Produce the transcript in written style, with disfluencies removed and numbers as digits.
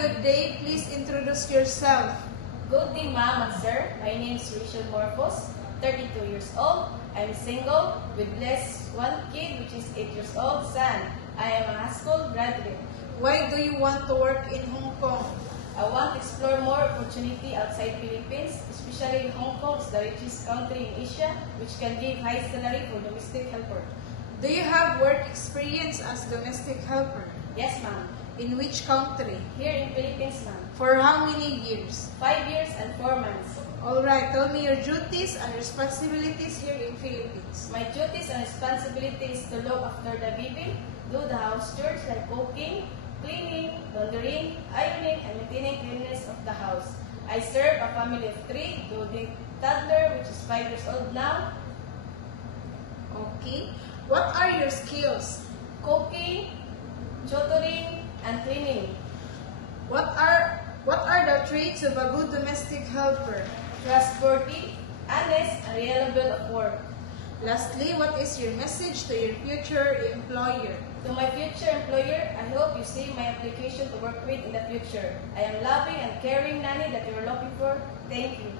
good day. Please introduce yourself. Good day, ma'am and sir. My name is Rachel Morphos, 32 years old. I'm single with less one kid, which is 8 years old, son. I am a high school graduate. Why do you want to work in Hong Kong? I want to explore more opportunity outside Philippines, especially Hong Kong is the richest country in Asia, which can give high salary for domestic helper. Do you have work experience as domestic helper? Yes, ma'am. In which country? Here in Philippines, ma'am. For how many years? 5 years and 4 months. Alright, tell me your duties and responsibilities here in Philippines. My duties and responsibilities to look after the baby, do the house chores like cooking, cleaning, laundering, ironing, and maintaining cleanliness of the house. I serve a family of 3, including toddler, which is 5 years old now. Okay. What are your skills? Cooking, tutoring, and cleaning. What are the traits of a good domestic helper? Trustworthy, honest, and reliable at work. Lastly, what is your message to your future employer? To my future employer, I hope you see my application to work with in the future. I am loving and caring nanny that you are looking for. Thank you.